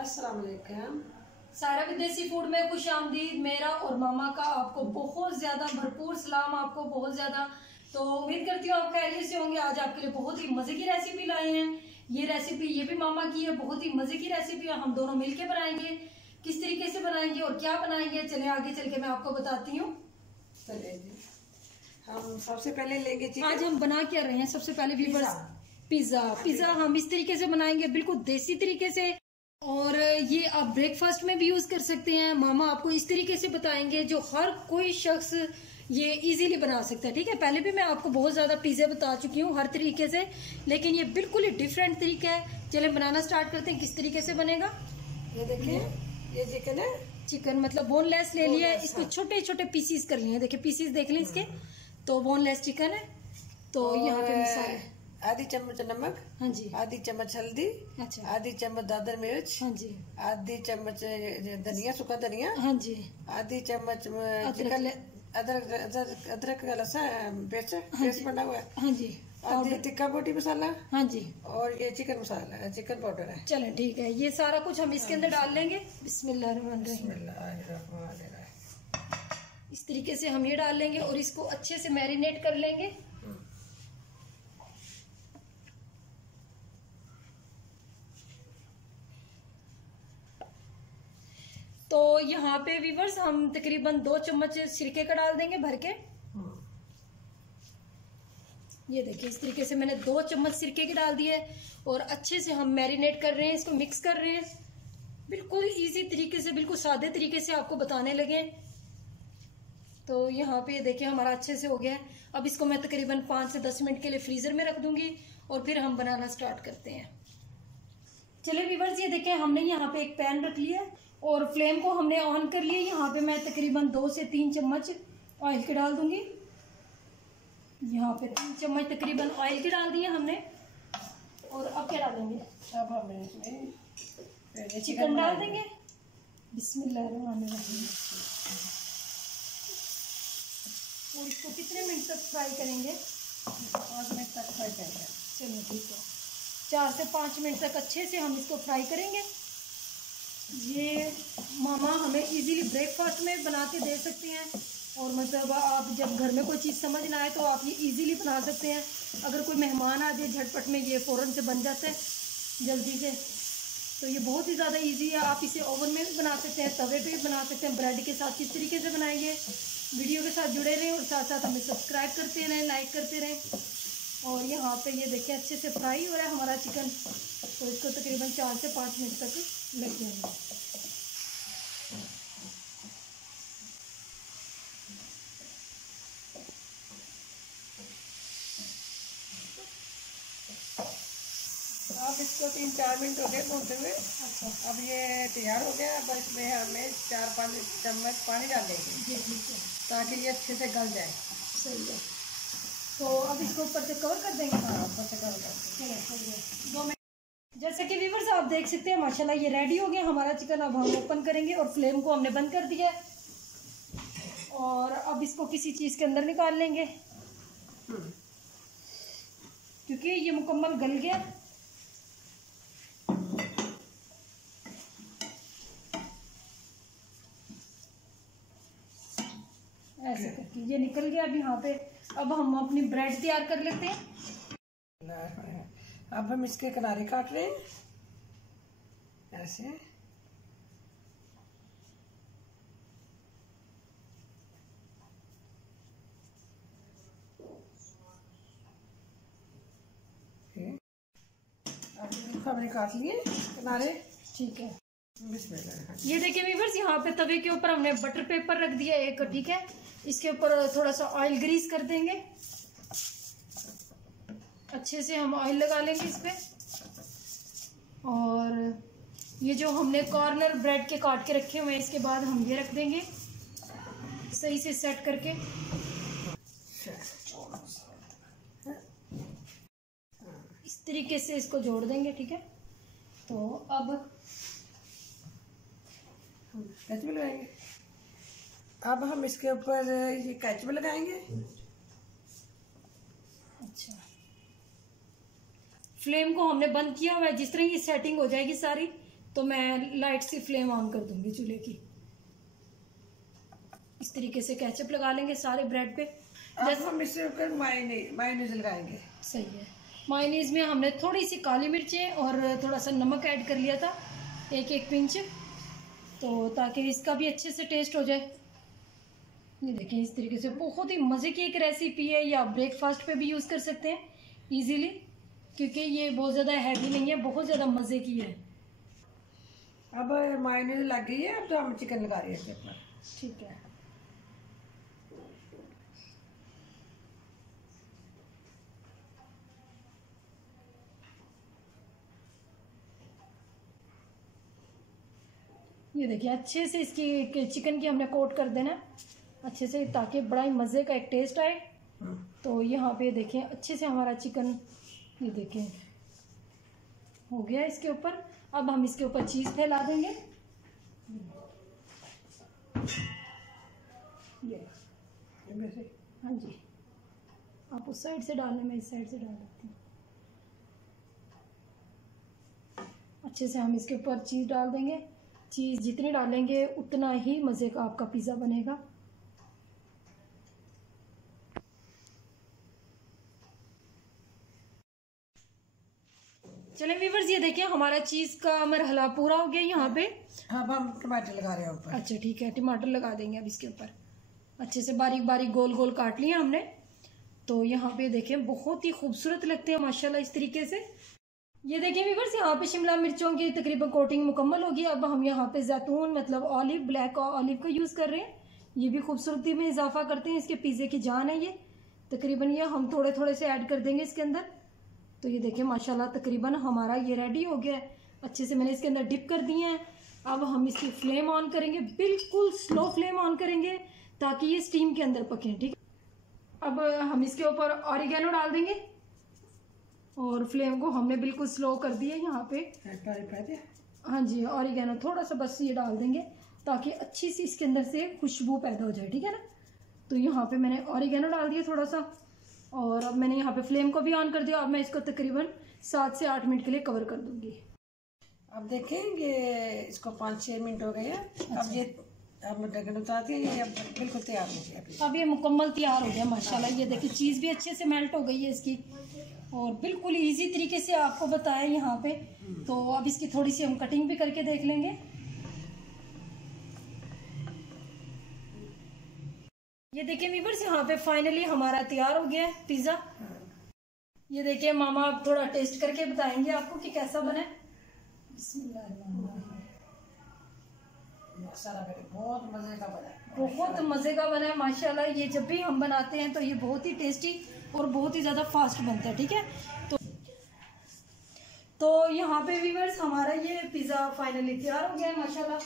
अस्सलाम वालेकुम। सारा विदेशी फूड में खुश आमदीद। मेरा और मामा का आपको बहुत ज्यादा भरपूर सलाम, आपको बहुत ज्यादा। तो उम्मीद करती हूँ आप खैरियत से होंगे। आज आपके लिए बहुत ही मजे की रेसिपी लाए हैं। ये रेसिपी ये भी मामा की है, बहुत ही मजे की रेसिपी है। हम दोनों मिलके बनाएंगे। किस तरीके से बनाएंगे और क्या बनाएंगे, चले आगे चल के मैं आपको बताती हूँ। चलिए जी, हम सबसे पहले लेंगे चिकन। आज हम बना क्या रहे हैं, सबसे पहले पिज्जा हम इस तरीके से बनाएंगे, बिल्कुल देसी तरीके से। और ये आप ब्रेकफास्ट में भी यूज कर सकते हैं। मामा आपको इस तरीके से बताएंगे जो हर कोई शख्स ये इजीली बना सकता है। ठीक है, पहले भी मैं आपको बहुत ज्यादा पिज्जा बता चुकी हूँ हर तरीके से, लेकिन ये बिल्कुल ही डिफरेंट तरीका है। चले बनाना स्टार्ट करते हैं। किस तरीके से बनेगा, ये देखिए, ये चिकन है। चिकन मतलब बोनलेस ले लिया है, इसको छोटे छोटे पीसीस कर लिए। देखिए पीसीस देख लें इसके, तो बोनलेस चिकन है। तो यहाँ पे मसाले, आधी चम्मच नमक, हाँ जी, आधी चम्मच हल्दी, अच्छा, आधी चम्मच दादर मिर्च, हाँ जी, आधी चम्मच धनिया, सूखा धनिया, हाँ जी, आधी चम्मच अदरक का लहसुन पेस्ट बना हुआ है, हाँ जी, आधी टिक्का बोटी मसाला, हाँ जी, और ये चिकन मसाला, चिकन पाउडर है। चलें ठीक है, ये सारा कुछ हम इसके अंदर डाल लेंगे। बिस्मिल्लाहिर्रहमानिर्रहीम। इस तरीके से हम ये डाल लेंगे और इसको अच्छे से मैरिनेट कर लेंगे। तो यहाँ पे वीवर्स हम तकरीबन 2 चम्मच सिरके का डाल देंगे भर के। ये देखिए इस तरीके से मैंने 2 चम्मच सिरके की डाल दिए और अच्छे से हम मैरिनेट कर रहे हैं, इसको मिक्स कर रहे हैं। बिल्कुल इजी तरीके से, बिल्कुल सादे तरीके से आपको बताने लगे। तो यहाँ पे देखिए हमारा अच्छे से हो गया है। अब इसको मैं तकरीबन 5 से 10 मिनट के लिए फ्रीजर में रख दूंगी और फिर हम बनाना स्टार्ट करते हैं। चलिए वीवर्स, ये देखें हमने यहाँ पे एक पैन रख लिया और फ्लेम को हमने ऑन कर लिया। यहाँ पे मैं तकरीबन 2 से 3 चम्मच ऑयल के डाल दूंगी। यहाँ पे 3 चम्मच तकरीबन ऑयल के डाल दिए हमने। और अब क्या डालेंगे, अब हम इसमें चिकन डाल देंगे। बिस्मिल्लाहिर्रहमानिर्रहीम। और इसको कितने मिनट तक फ्राई करेंगे? 5 मिनट तक फ्राई करेंगे। चलिए ठीक है, 4 से 5 मिनट तक अच्छे से हम इसको फ्राई करेंगे। ये मामा हमें इजीली ब्रेकफास्ट में बना के दे सकते हैं। और मतलब आप जब घर में कोई चीज़ समझ ना आए तो आप ये इजीली बना सकते हैं। अगर कोई मेहमान आ जाए झटपट में ये फ़ौरन से बन जाता है जल्दी से। तो ये बहुत ही ज़्यादा इजी है। आप इसे ओवन में भी बना सकते हैं, तवे पे भी बना सकते हैं, ब्रेड के साथ किस तरीके से बनाएंगे। वीडियो के साथ जुड़े रहें और साथ साथ हमें सब्सक्राइब करते रहें, लाइक करते रहें। और यहाँ पे ये देखिए अच्छे से फ्राई हो रहा है हमारा चिकन। तो इसको तकरीबन 4 से 5 मिनट तक लग जाएंगे। अब इसको 3-4 मिनट हो गए भूनते हुए। अच्छा, अब ये तैयार हो गया। अब इसमें हमें 4-5 चम्मच पानी डालेंगे जी ठीक है, ताकि ये अच्छे से गल जाए। सही है। तो अब इसको ऊपर से कवर कर देंगे। हाँ, ऊपर से कवर कर देंगे। चलिए 2 मिनट। जैसे कि व्यूअर्स आप देख सकते हैं माशाल्लाह ये रेडी हो गया हमारा चिकन। अब हम ओपन करेंगे और फ्लेम को हमने बंद कर दिया है। और अब इसको किसी चीज़ के अंदर निकाल लेंगे क्योंकि ये मुकम्मल गल गया। ऐसे करके ये निकल गया। अब यहाँ पे अब हम अपनी ब्रेड तैयार कर लेते हैं। अब हम इसके किनारे काट रहे हैं ऐसे। अब हमने काट लिए किनारे। ठीक है, बिस्मिल्लाह। ये देखिए व्यूअर्स यहाँ पे तवे के ऊपर हमने बटर पेपर रख दिया एक। ठीक है, इसके ऊपर थोड़ा सा ऑयल ग्रीस कर देंगे। अच्छे से हम ऑयल लगा लेंगे इस पे। और ये जो हमने कॉर्नर ब्रेड के काट के रखे हुए हैं इसके बाद हम ये रख देंगे सही से सेट करके। इस तरीके से इसको जोड़ देंगे। ठीक है, तो अब कैचअप लगाएंगे। अब हम इसके ऊपर ये कैचअप लगाएंगे। अच्छा, फ्लेम को हमने बंद किया हुआ है। जिस तरह ये सेटिंग हो जाएगी सारी तो मैं लाइट सी फ्लेम ऑन कर दूंगी चूल्हे की। इस तरीके से केचप लगा लेंगे सारे ब्रेड पे। जैसे हम इसके ऊपर मायोनीज लगाएंगे। सही है। मायोनीज में हमने थोड़ी सी काली मिर्चें और थोड़ा सा नमक ऐड कर लिया था, एक पिंच, तो ताकि इसका भी अच्छे से टेस्ट हो जाए। ये देखें, इस तरीके से बहुत ही मज़े की एक रेसिपी है। या ब्रेकफास्ट पे भी यूज़ कर सकते हैं इजीली, क्योंकि ये बहुत ज़्यादा हैवी नहीं है, बहुत ज़्यादा मज़े की है। अब मायोनीज लग गई है, अब तो हम चिकन लगा रहे हैं इसके ऊपर। ठीक है। ये देखिए, अच्छे से इसकी चिकन की हमने कोट कर देना अच्छे से, ताकि बड़ा ही मज़े का एक टेस्ट आए। तो यहाँ पे देखें, अच्छे से हमारा चिकन, ये देखें, हो गया इसके ऊपर। अब हम इसके ऊपर चीज़ फैला देंगे। ये हाँ जी, आप उस साइड से डालने, मैं इस साइड से डाल देती हूँ। अच्छे से हम इसके ऊपर चीज़ डाल देंगे। चीज़ जितनी डालेंगे उतना ही मज़े का आपका पिज़्ज़ा बनेगा। चलें व्यूअर्स, ये देखिए हमारा चीज़ का मरहला पूरा हो गया यहाँ पे। अब हम टमाटर लगा रहे हैं ऊपर। अच्छा ठीक है, टमाटर लगा देंगे अब इसके ऊपर। अच्छे से बारीक बारीक गोल गोल काट लिए हमने। तो यहाँ पे देखें, बहुत ही खूबसूरत लगते हैं माशाल्लाह इस तरीके से। ये देखिए व्यूअर्स, यहाँ पे शिमला मिर्चों की तकरीबन कोटिंग मुकम्मल होगी। अब हम यहाँ पे जैतून मतलब ऑलिव, ब्लैक ऑलिव का यूज़ कर रहे हैं। ये भी खूबसूरती में इजाफा करते हैं, इसके पिज़्ज़े की जान है ये। तकरीबन ये हम थोड़े थोड़े से ऐड कर देंगे इसके अंदर। तो ये देखिए माशाल्लाह तकरीबन हमारा ये रेडी हो गया है। अच्छे से मैंने इसके अंदर डिप कर दिए हैं। अब हम इसकी फ्लेम ऑन करेंगे, बिल्कुल स्लो फ्लेम ऑन करेंगे ताकि ये स्टीम के अंदर पकें। ठीक है। अब हम इसके ऊपर ऑरिगेनो डाल देंगे और फ्लेम को हमने बिल्कुल स्लो कर दिया यहाँ पे। हाँ जी, ऑरिगेनो थोड़ा सा बस ये डाल देंगे ताकि अच्छी सी इसके अंदर से खुशबू पैदा हो जाए। ठीक है ना। तो यहाँ पे मैंने ऑरिगेनो डाल दिया थोड़ा सा, और अब मैंने यहाँ पे फ्लेम को भी ऑन कर दिया। अब मैं इसको तकरीबन 7 से 8 मिनट के लिए कवर कर दूंगी। अब देखेंगे इसको 5-6 मिनट हो गए हैं। अच्छा। अब ये अब ढक्कन उतारते हैं, ये अब बिल्कुल तैयार हो गया। अब ये मुकम्मल तैयार हो गया माशाल्लाह। ये देखिए चीज़ भी अच्छे से मेल्ट हो गई है इसकी, और बिल्कुल इजी तरीके से आपको बताया यहाँ पे। तो अब इसकी थोड़ी सी हम कटिंग भी करके देख लेंगे। ये देखिए व्यूअर्स, यहाँ पे फाइनली हमारा तैयार हो गया है पिज़्ज़ा। ये देखिए मामा अब थोड़ा टेस्ट करके बताएंगे आपको कि कैसा बना है। बहुत मजे का बना है, बहुत मज़े का बना है माशाल्लाह। ये जब भी हम बनाते हैं तो ये बहुत ही टेस्टी और बहुत ही ज़्यादा फास्ट बनता है। ठीक है। तो यहाँ पे व्यूअर्स हमारा ये पिज़्ज़ा फाइनली तैयार हो गया है माशाल्लाह।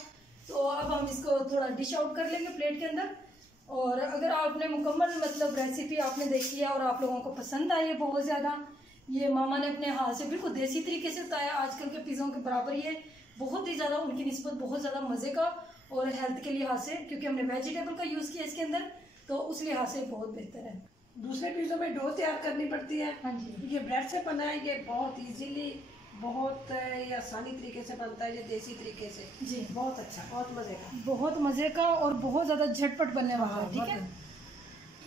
तो अब हम इसको थोड़ा डिश आउट कर लेंगे प्लेट के अंदर। और अगर आपने मुकम्मल मतलब रेसिपी आपने देखी है और आप लोगों को पसंद आई है बहुत ज़्यादा, ये मामा ने अपने हाथ से बिल्कुल देसी तरीके से बताया, आजकल के पिज़्ज़ों के बराबर ये बहुत ही ज़्यादा उनकी निस्बत बहुत ज़्यादा मज़े का और हेल्थ के लिहाज से, क्योंकि हमने वेजिटेबल का यूज़ किया इसके अंदर, तो उस लिहाज से बहुत बेहतर है। दूसरे पिज़्ज़ों में डो तैयार करनी पड़ती है। हाँ जी। ये ब्रेड से बना है, ये बहुत इजीली बहुत आसानी तरीके से बनता है, ये देसी तरीके से जी। बहुत अच्छा, बहुत मज़े का, बहुत मज़े का और बहुत ज़्यादा झटपट बनने वाला है। ठीक है।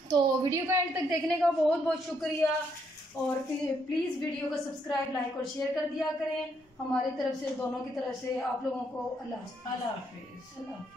तो वीडियो का एंड तक देखने का बहुत बहुत शुक्रिया, और प्लीज़ वीडियो को सब्सक्राइब, लाइक और शेयर कर दिया करें। हमारी तरफ से, दोनों की तरफ से आप लोगों को अल्लाह हाफ़िज़। अल्लाह हाफ़िज़।